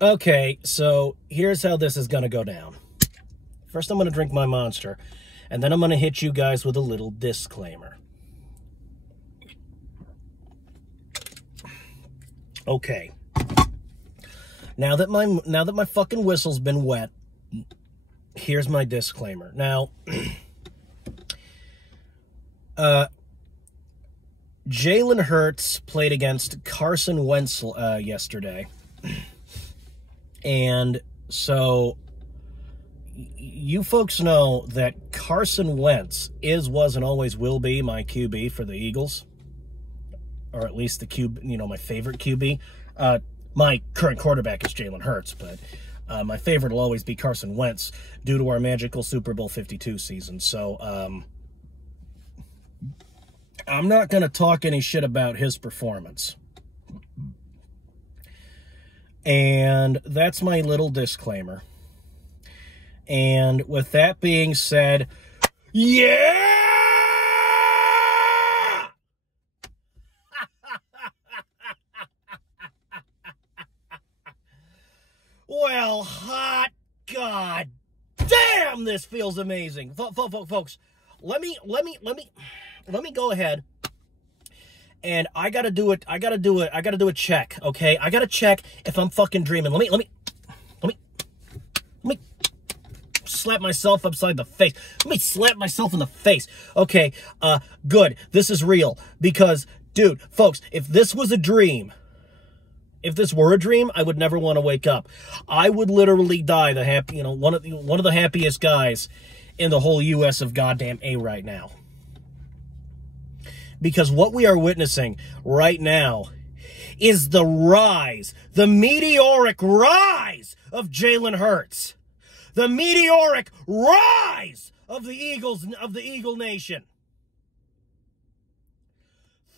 Okay, so here's how this is going to go down. First, I'm going to drink my Monster, and then I'm going to hit you guys with a little disclaimer. Okay. Now that my fucking whistle's been wet, here's my disclaimer. Now, Jalen Hurts played against Carson Wentz yesterday. And so you folks know that Carson Wentz was, and always will be my QB for the Eagles. Or at least the my favorite QB. My current quarterback is Jalen Hurts, but my favorite will always be Carson Wentz due to our magical Super Bowl 52 season. So I'm not going to talk any shit about his performance. And that's my little disclaimer. And with that being said, yeah! Well, hot god damn, this feels amazing. Folks, let me go ahead. And I gotta do a check, okay? I gotta check if I'm fucking dreaming. Let me slap myself upside the face. Let me slap myself in the face. Okay, good. This is real. Because, dude, folks, if this was a dream, if this were a dream, I would never want to wake up. I would literally die one of the happiest guys in the whole U.S. of goddamn A right now. Because what we are witnessing right now is the rise, the meteoric rise of Jalen Hurts. The meteoric rise of the Eagles, of the Eagle Nation.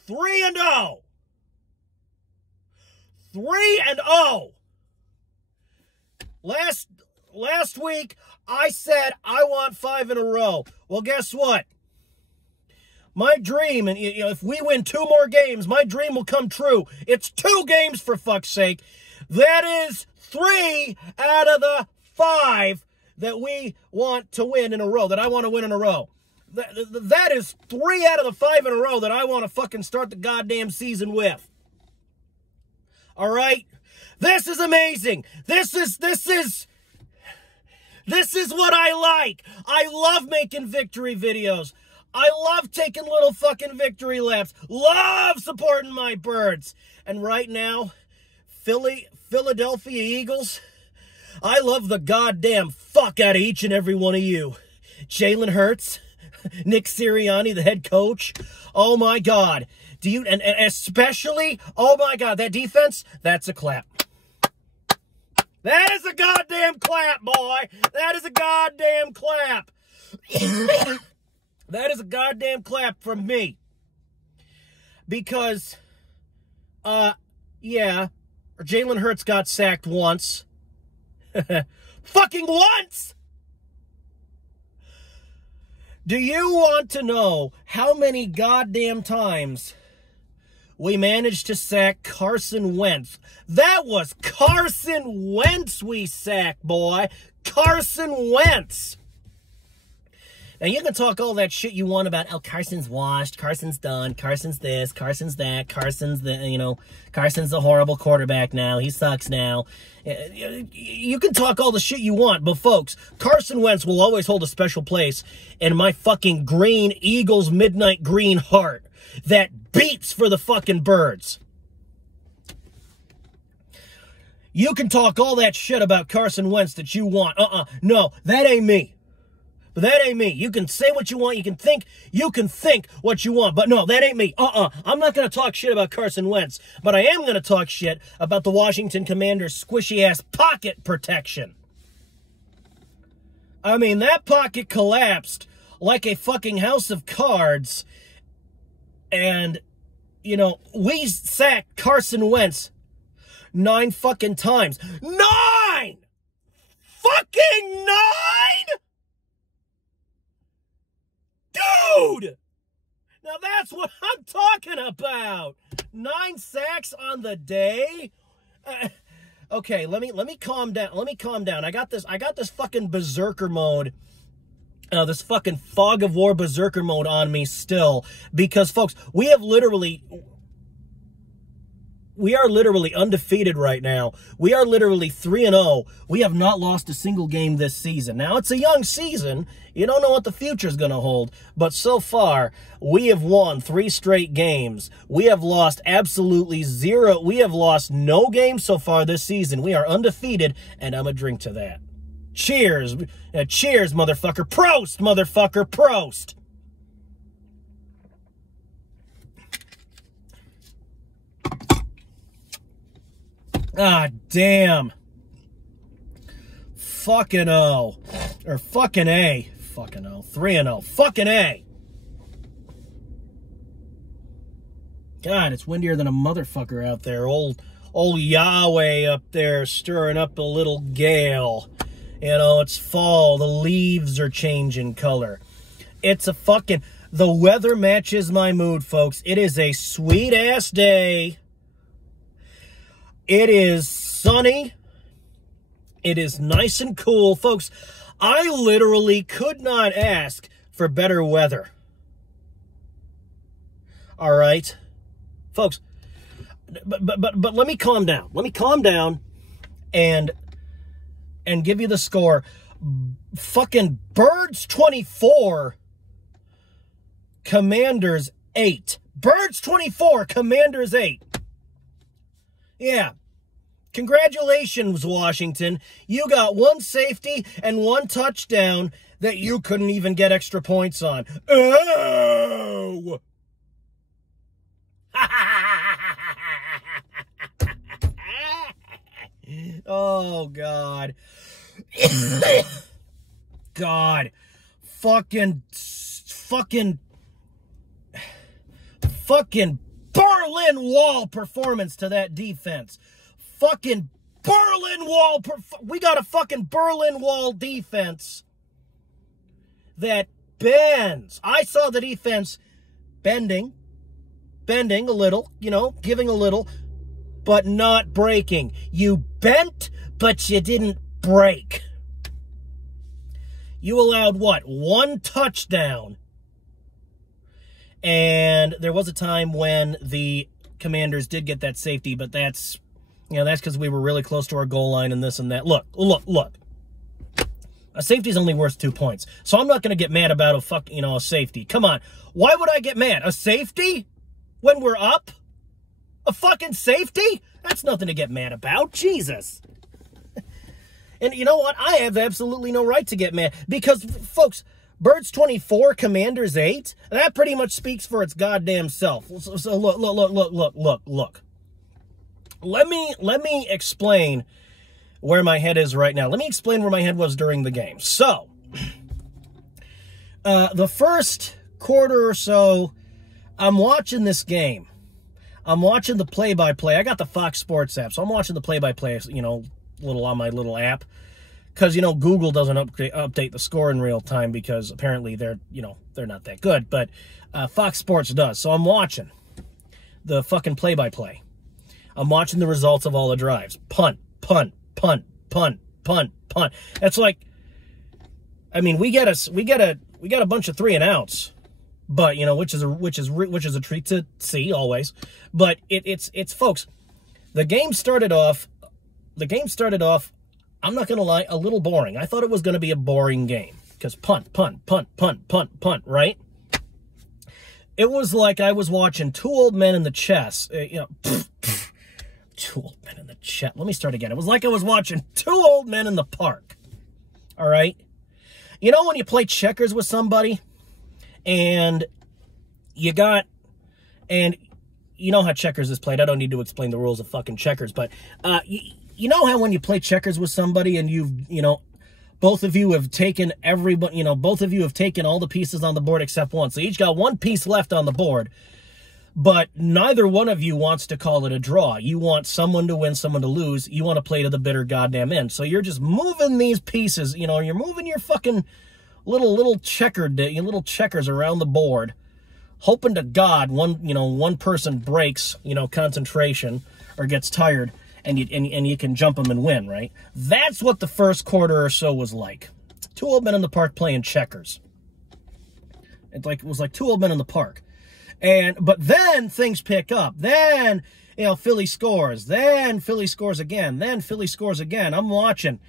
3-0. 3-0. Last week, I said I want 5 in a row. Well, guess what? My dream, and if we win 2 more games, my dream will come true. It's 2 games, for fuck's sake. That is 3 out of the 5 that we want to win in a row, that I want to win in a row. That is 3 out of the 5 in a row that I want to fucking start the goddamn season with. All right? This is amazing. This is what I like. I love making victory videos. I love taking little fucking victory laps. Love supporting my birds. And right now, Philadelphia Eagles, I love the goddamn fuck out of each and every one of you. Jalen Hurts, Nick Sirianni, the head coach. Oh my God. And especially, oh my God, that defense, that's a clap. That is a goddamn clap, boy. That is a goddamn clap. That is a goddamn clap from me. Because, yeah, Jalen Hurts got sacked once. Fucking once! Do you want to know how many goddamn times we managed to sack Carson Wentz? That was Carson Wentz we sacked, boy. Carson Wentz. Now, you can talk all that shit you want about, oh, Carson's washed, Carson's done, Carson's this, Carson's that, Carson's the horrible quarterback now, he sucks now. You can talk all the shit you want, but folks, Carson Wentz will always hold a special place in my fucking green Eagles midnight green heart that beats for the fucking birds. You can talk all that shit about Carson Wentz that you want. No, that ain't me. But that ain't me. You can say what you want. You can think what you want. But no, that ain't me. I'm not going to talk shit about Carson Wentz. But I am going to talk shit about the Washington Commanders' squishy-ass pocket protection. I mean, that pocket collapsed like a fucking house of cards. And, we sacked Carson Wentz 9 fucking times. 9! Fucking 9?! Dude! Now that's what I'm talking about. 9 sacks on the day. Okay, let me calm down. Let me calm down. I got this fucking berserker mode. This fucking fog of war berserker mode on me still, because folks, we are literally undefeated right now. We are literally 3-0. We have not lost a single game this season. Now, it's a young season. You don't know what the future's going to hold. But so far, we have won 3 straight games. We have lost absolutely 0. We have lost no games so far this season. We are undefeated, and I'm a drink to that. Cheers. Cheers, motherfucker. Prost, motherfucker. Prost. Ah, damn. Fucking O. Or fucking A. Fucking O. 3-0. Fucking A. God, it's windier than a motherfucker out there. Old Yahweh up there stirring up a little gale. You know, it's fall. The leaves are changing color. It's a fucking... The weather matches my mood, folks. It is a sweet-ass day. It is sunny. It is nice and cool. Folks, I literally could not ask for better weather. All right? Folks, but let me calm down. Let me calm down and give you the score. Fucking Birds 24, Commanders 8. Birds 24, Commanders 8. Yeah. Congratulations, Washington. You got 1 safety and 1 touchdown that you couldn't even get extra points on. Oh! Oh, God. God. Fucking Berlin Wall performance to that defense. Fucking Berlin Wall. We got a fucking Berlin Wall defense that bends. I saw the defense bending a little, you know, giving a little, but not breaking. You bent, but you didn't break. You allowed, what, 1 touchdown. And there was a time when the Commanders did get that safety, but that's, you know, that's because we were really close to our goal line and this and that. Look. A safety's only worth 2 points. So I'm not going to get mad about a safety. Come on. Why would I get mad? A safety? When we're up? A fucking safety? That's nothing to get mad about. Jesus. And you know what? I have absolutely no right to get mad. Because, folks, Birds 24, Commanders 8, that pretty much speaks for its goddamn self. So look. Let me explain where my head is right now. Let me explain where my head was during the game. So, the first quarter or so, I'm watching this game. I'm watching the play-by-play. I got the Fox Sports app, so I'm watching the play-by-play, you know, on my little app. Because, you know, Google doesn't update the score in real time because apparently they're not that good. But Fox Sports does. So I'm watching the fucking play-by-play. I'm watching the results of all the drives. Punt, punt, punt, punt, punt, punt. That's like, I mean, we get a bunch of 3 and outs, but you know, which is a treat to see always. But it's folks, the game started off. I'm not gonna lie, a little boring. I thought it was gonna be a boring game because punt, punt, punt, punt, punt, punt, right? It was like I was watching 2 old men in the chess. 2 old men in the chess. Let me start again. It was like I was watching 2 old men in the park. All right? You know when you play checkers with somebody and you know how checkers is played. I don't need to explain the rules of fucking checkers, but you know how when you play checkers with somebody and both of you have taken both of you have taken all the pieces on the board except one. So each got 1 piece left on the board, but neither one of you wants to call it a draw. You want someone to win, someone to lose. You want to play to the bitter goddamn end. So you're just moving these pieces, you're moving your fucking little checkers around the board, hoping to God one person breaks, concentration or gets tired and you can jump them and win, right? That's what the first quarter or so was like. Two old men in the park playing checkers. It was like two old men in the park. But then things pick up. Then, you know, Philly scores. Then Philly scores again. Then Philly scores again. I'm watching.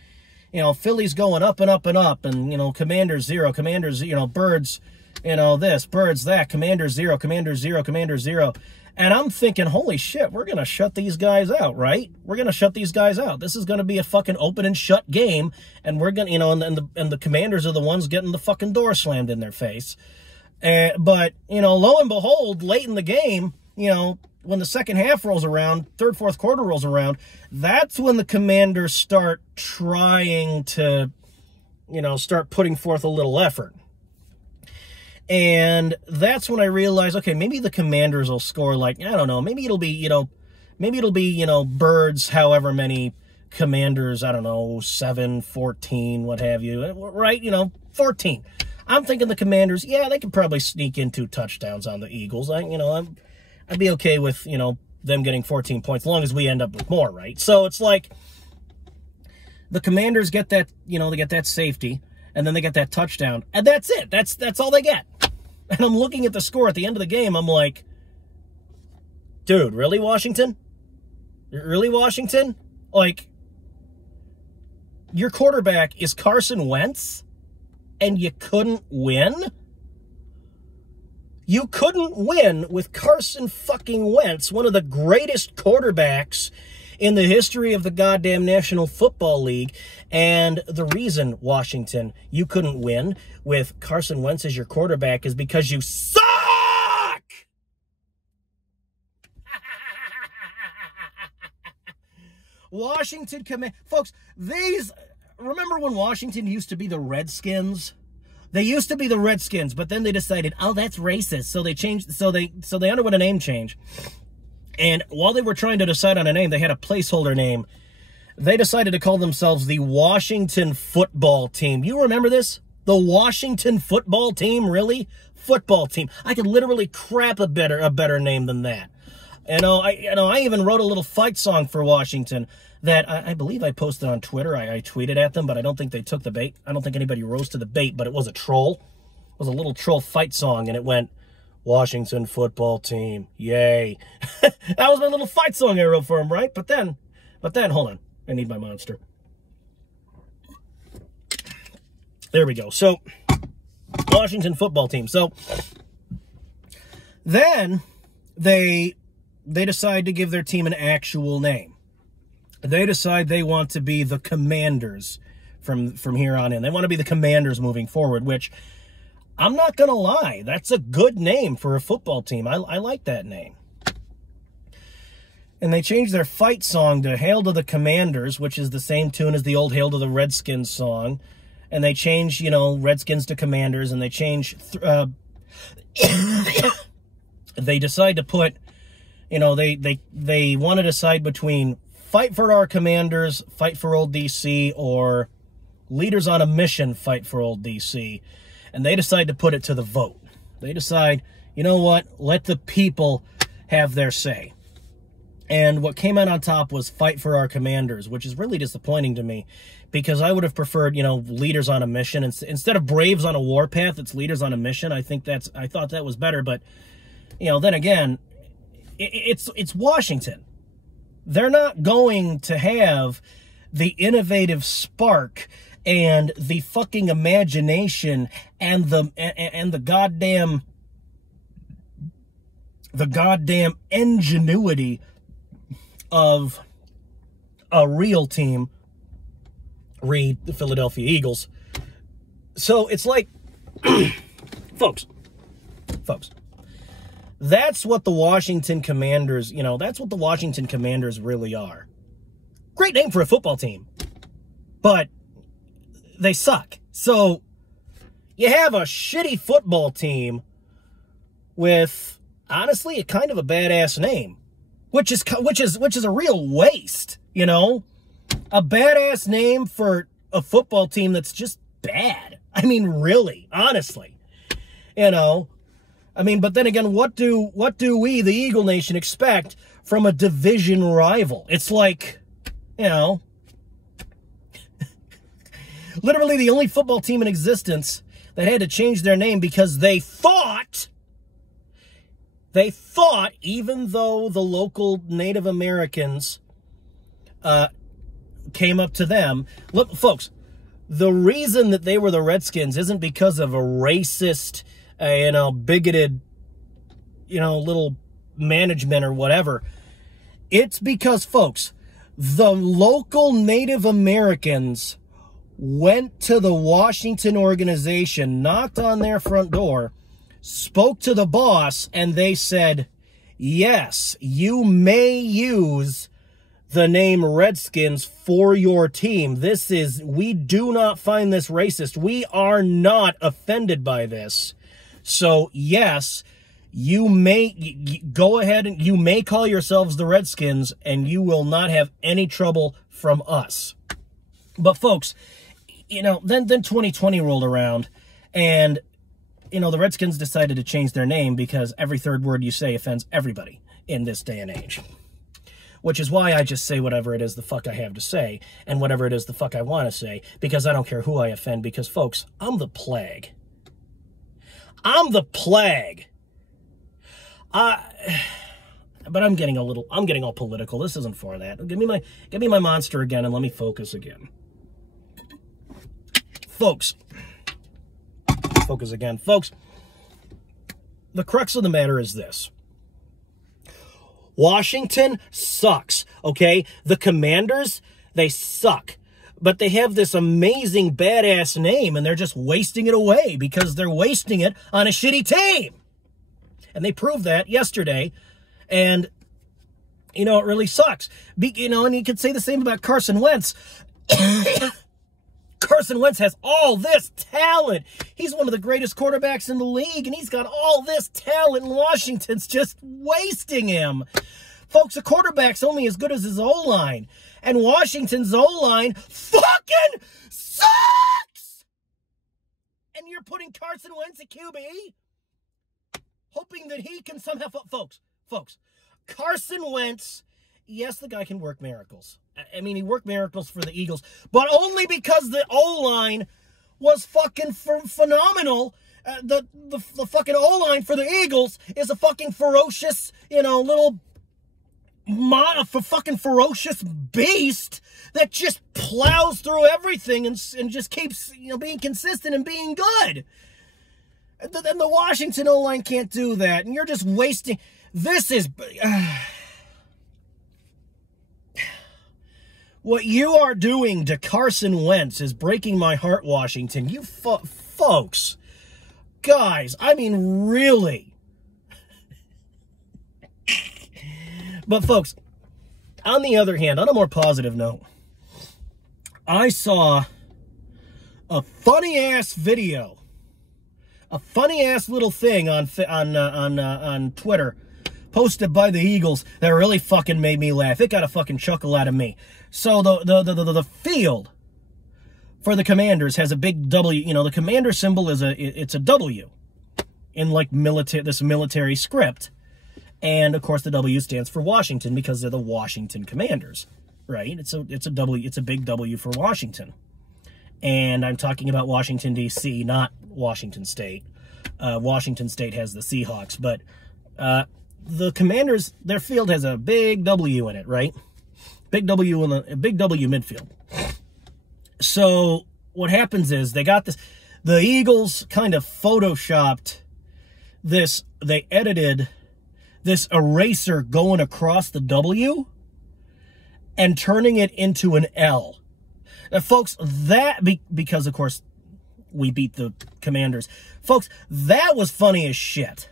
You know, Philly's going up and up and up. And, you know, Commanders 0, Commanders, you know, Birds, you know, this, Birds that, Commanders 0, Commanders 0, Commanders 0. And I'm thinking, holy shit, we're going to shut these guys out, right? We're going to shut these guys out. This is going to be a fucking open and shut game. And we're going to, you know, and the Commanders are the ones getting the fucking door slammed in their face. But, you know, lo and behold, late in the game, you know, when the second half rolls around, third, fourth quarter rolls around, that's when the Commanders start trying to, you know, start putting forth a little effort. And that's when I realized, okay, maybe the Commanders will score like, I don't know, maybe it'll be, you know, Birds, however many, Commanders, I don't know, 7, 14, what have you, right? You know, 14. I'm thinking the Commanders, yeah, they could probably sneak in 2 touchdowns on the Eagles. I'd be okay with, you know, them getting 14 points, as long as we end up with more, right? So it's like the Commanders get that, you know, they get that safety, and then they get that touchdown, and that's it. That's all they get. And I'm looking at the score at the end of the game, I'm like, dude, really, Washington? Really, Washington? Like, your quarterback is Carson Wentz, and you couldn't win? You couldn't win with Carson fucking Wentz, one of the greatest quarterbacks in the history of the goddamn National Football League. And the reason, Washington, you couldn't win with Carson Wentz as your quarterback is because you suck! Washington command... Folks, remember when Washington used to be the Redskins? They used to be the Redskins, but then they decided, oh, that's racist. So they changed, so they underwent a name change. And while they were trying to decide on a name, they had a placeholder name. They decided to call themselves the Washington Football Team. You remember this? The Washington Football Team? Really? Football Team. I could literally crap a better name than that. I even wrote a little fight song for Washington that I believe I posted on Twitter. I tweeted at them, but I don't think they took the bait. I don't think anybody rose to the bait, but it was a troll. It was a little troll fight song, and it went, Washington Football Team, yay. That was my little fight song I wrote for him, right? But then, hold on. I need my monster. There we go. So, Washington Football Team. So, then they decide to give their team an actual name. They decide they want to be the Commanders from here on in. They want to be the Commanders moving forward, which, I'm not going to lie, that's a good name for a football team. I like that name. And they changed their fight song to Hail to the Commanders, which is the same tune as the old Hail to the Redskins song. And they changed, you know, Redskins to Commanders, and they changed... they decide to put, you know, they want to decide between Fight for Our Commanders, Fight for Old DC, or Leaders on a Mission, Fight for Old DC. And they decide to put it to the vote. They decide, you know what, let the people have their say. And what came out on top was Fight for Our Commanders, which is really disappointing to me, because I would have preferred, you know, Leaders on a Mission. Instead of Braves on a Warpath, it's Leaders on a Mission. I thought that was better, but, you know, then again, it's Washington. They're not going to have the innovative spark and the fucking imagination and the goddamn ingenuity of a real team, read the Philadelphia Eagles. So it's like, folks, that's what the Washington Commanders, you know, that's what the Washington Commanders really are. Great name for a football team, but they suck. So you have a shitty football team with, honestly, a kind of a badass name, which is a real waste, you know? A badass name for a football team that's just bad. I mean, really, honestly. You know? I mean, but then again, what do we, the Eagle Nation, expect from a division rival? It's like, You know, literally the only football team in existence that had to change their name because they thought, even though the local Native Americans came up to them. Look, folks, the reason that they were the Redskins isn't because of a racist, bigoted, little management or whatever. It's because, folks, the local Native Americans went to the Washington organization, knocked on their front door, spoke to the boss, and they said, yes, you may use the name Redskins for your team. We do not find this racist. We are not offended by this. So, yes, you may go ahead and you may call yourselves the Redskins, and you will not have any trouble from us. But, folks, then 2020 rolled around, and, the Redskins decided to change their name because every third word you say offends everybody in this day and age. Which is why I just say whatever it is the fuck I have to say, and whatever it is the fuck I want to say, because I don't care who I offend, because, folks, I'm the plague. I'm the plague. But I'm getting all political. This isn't for that. Give me my monster again, and let me focus again. Folks, the crux of the matter is this. Washington sucks, okay? The Commanders, they suck. But they have this amazing, badass name, and they're just wasting it away because they're wasting it on a shitty team. And they proved that yesterday, and, it really sucks. And you could say the same about Carson Wentz. Carson Wentz has all this talent. He's one of the greatest quarterbacks in the league, and he's got all this talent, and Washington's just wasting him. Folks, a quarterback's only as good as his O-line, and Washington's O-line fucking sucks! And you're putting Carson Wentz at QB? Hoping that he can somehow... Folks, Carson Wentz... Yes, the guy can work miracles. I mean, he worked miracles for the Eagles, but only because the O-line was fucking phenomenal. The fucking O-line for the Eagles is a fucking ferocious, fucking ferocious beast that just plows through everything and just keeps, being consistent and being good. And the Washington O-line can't do that, and you're just wasting... This is... What you are doing to Carson Wentz is breaking my heart, Washington. You folks. Guys, I mean, really. But, folks, on the other hand, on a more positive note, I saw a funny-ass video, a funny-ass little thing on Twitter, posted by the Eagles that really fucking made me laugh. It got a fucking chuckle out of me. So the field for the Commanders has a big W. The Commander symbol is it's a W in like this military script. And of course the W stands for Washington because they're the Washington Commanders, right? It's a W, it's a big W for Washington. And I'm talking about Washington D.C., not Washington State. Washington State has the Seahawks, but the Commanders, their field has a big W in it, right? Big W midfield. So what happens is they got this, the Eagles kind of photoshopped this, they edited this eraser going across the W and turning it into an L. Now, folks, because of course we beat the Commanders. Folks, that was funny as shit.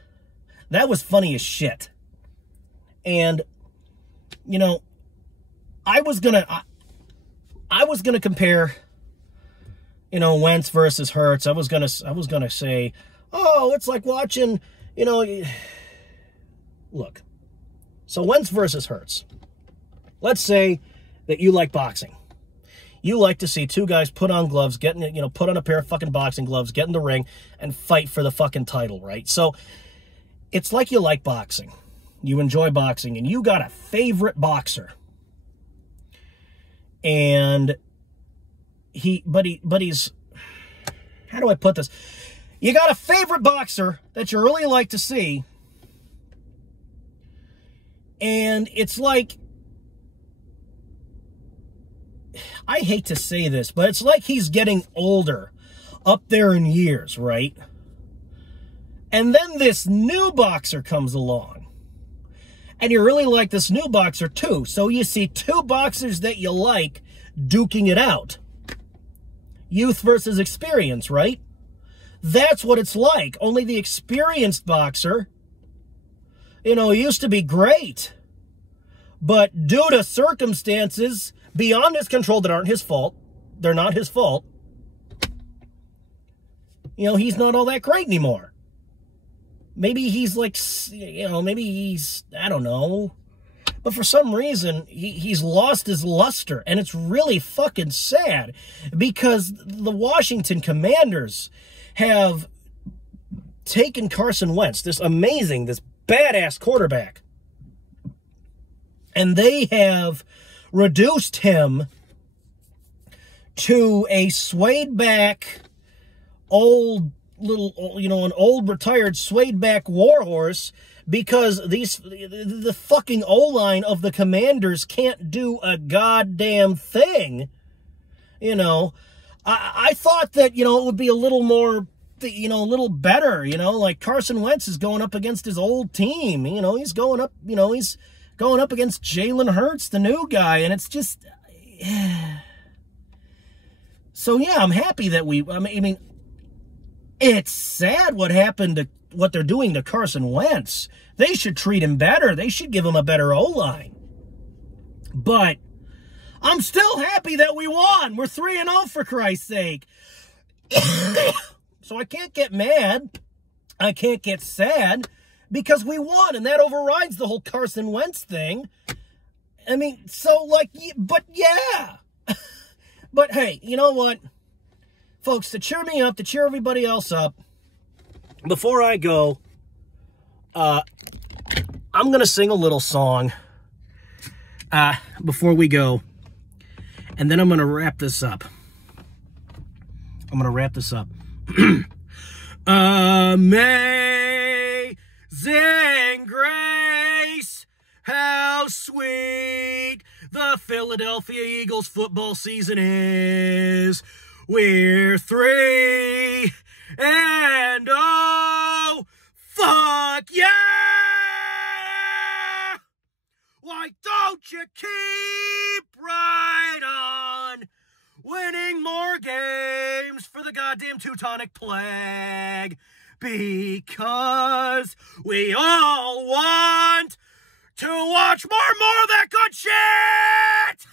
That was funny as shit. And, I was gonna compare, Wentz versus Hurts. I was gonna say, oh, it's like watching, look. So Wentz versus Hurts. Let's say that you like boxing. You like to see two guys put on gloves, put on a pair of fucking boxing gloves, get in the ring, and fight for the fucking title, right? So it's like you like boxing. You enjoy boxing, and you got a favorite boxer. And but he's, how do I put this? You got a favorite boxer that you really like to see, and it's like, I hate to say this, but it's like he's getting older, up there in years, right? And then this new boxer comes along, and you really like this new boxer too. So you see two boxers that you like duking it out. Youth versus experience, right? That's what it's like. Only the experienced boxer, you know, used to be great. But due to circumstances beyond his control that aren't his fault, they're not his fault, you know, he's not all that great anymore. Maybe he's like, you know, maybe he's, I don't know. But for some reason, he's lost his luster. And it's really fucking sad, because the Washington Commanders have taken Carson Wentz, this amazing, this badass quarterback, and they have reduced him to a swayed back, old little, you know, an old retired swayed back warhorse, because the fucking O-line of the Commanders can't do a goddamn thing. You know, I thought that, you know, it would be a little more, you know, a little better, you know, like Carson Wentz is going up against his old team, you know, he's going up, you know, he's going up against Jalen Hurts, the new guy, and it's just, so yeah, I'm happy that I mean, it's sad what happened to, what they're doing to Carson Wentz. They should treat him better. They should give him a better O-line. But I'm still happy that we won. We're 3-0 for Christ's sake. So I can't get mad. I can't get sad, because we won, and that overrides the whole Carson Wentz thing. I mean, so like, but yeah. But hey, you know what? Folks, to cheer me up, to cheer everybody else up, before I go, I'm going to sing a little song before we go, and then I'm going to wrap this up. Amazing grace, how sweet the Philadelphia Eagles football season is. We're 3-0. Fuck yeah! Why don't you keep right on winning more games for the goddamn Teutonic Plague? Because we all want to watch more of that good shit!